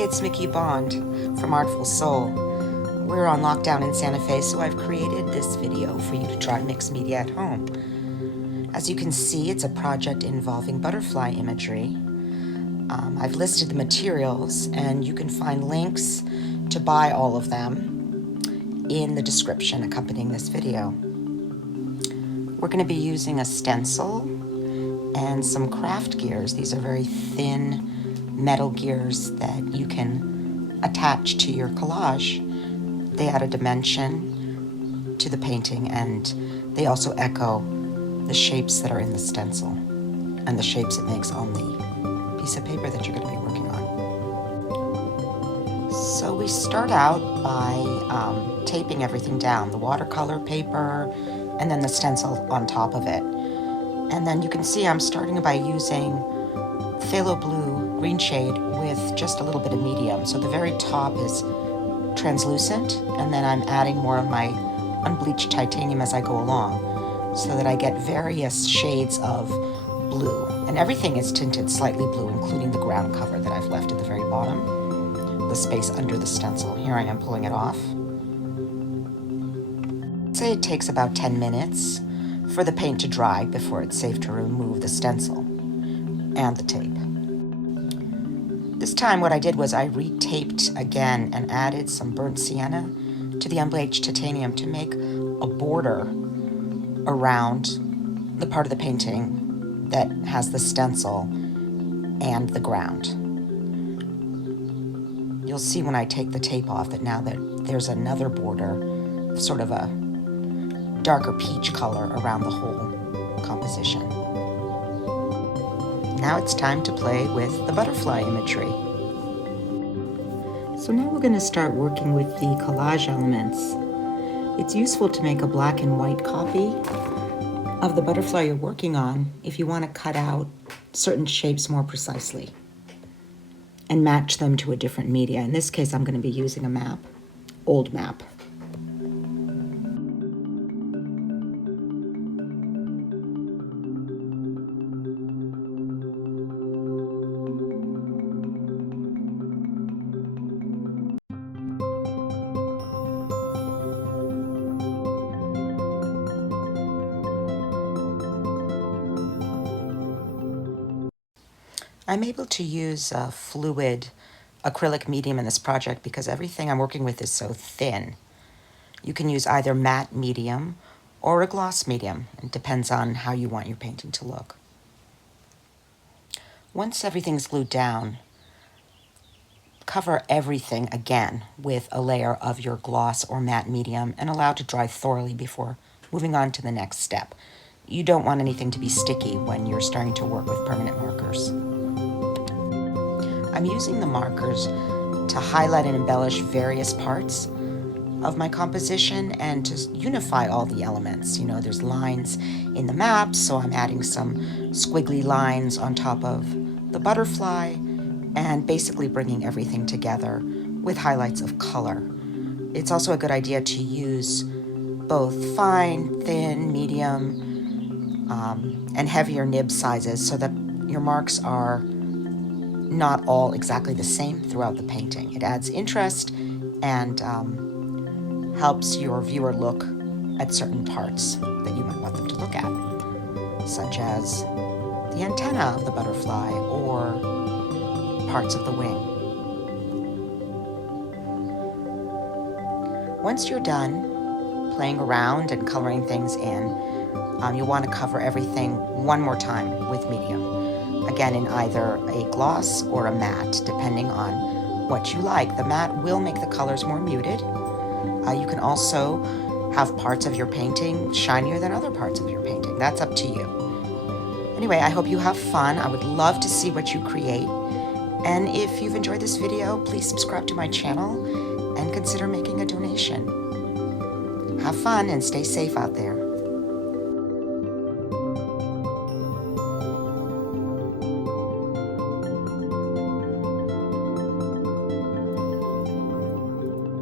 it's Mickey Bond from Artful Soul. We're on lockdown in Santa Fe, so I've created this video for you to try mixed media at home. As you can see, it's a project involving butterfly imagery. I've listed the materials, and you can find links to buy all of them in the description accompanying this video. We're going to be using a stencil and some craft gears. These are very thin metal gears that you can attach to your collage. They add a dimension to the painting, and they also echo the shapes that are in the stencil and the shapes it makes on the piece of paper that you're going to be working on. So we start out by taping everything down, the watercolor paper and then the stencil on top of it. And then you can see I'm starting by using phthalo blue green shade with just a little bit of medium. So the very top is translucent, and then I'm adding more of my unbleached titanium as I go along so that I get various shades of blue. And everything is tinted slightly blue, including the ground cover that I've left at the very bottom, the space under the stencil. Here I am pulling it off. Say it takes about 10 minutes for the paint to dry before it's safe to remove the stencil and the tape. This time what I did was I retaped again and added some burnt sienna to the unbleached titanium to make a border around the part of the painting that has the stencil and the ground. You'll see when I take the tape off that now that there's another border, sort of a darker peach color around the whole composition. Now it's time to play with the butterfly imagery. So now we're going to start working with the collage elements. It's useful to make a black and white copy of the butterfly you're working on if you want to cut out certain shapes more precisely and match them to a different media. In this case, I'm going to be using a map, old map. I'm able to use a fluid acrylic medium in this project because everything I'm working with is so thin. You can use either matte medium or a gloss medium. It depends on how you want your painting to look. Once everything's glued down, cover everything again with a layer of your gloss or matte medium and allow it to dry thoroughly before moving on to the next step. You don't want anything to be sticky when you're starting to work with permanent markers. I'm using the markers to highlight and embellish various parts of my composition and to unify all the elements. You know, there's lines in the map, so I'm adding some squiggly lines on top of the butterfly and basically bringing everything together with highlights of color. It's also a good idea to use both fine, thin, medium, and heavier nib sizes so that your marks are not all exactly the same throughout the painting. It adds interest and helps your viewer look at certain parts that you might want them to look at, such as the antenna of the butterfly or parts of the wing. Once you're done playing around and coloring things in, you'll want to cover everything one more time with medium. Again, in either a gloss or a matte, depending on what you like. The matte will make the colors more muted. You can also have parts of your painting shinier than other parts of your painting. That's up to you. Anyway, I hope you have fun. I would love to see what you create. And if you've enjoyed this video, please subscribe to my channel and consider making a donation. Have fun and stay safe out there.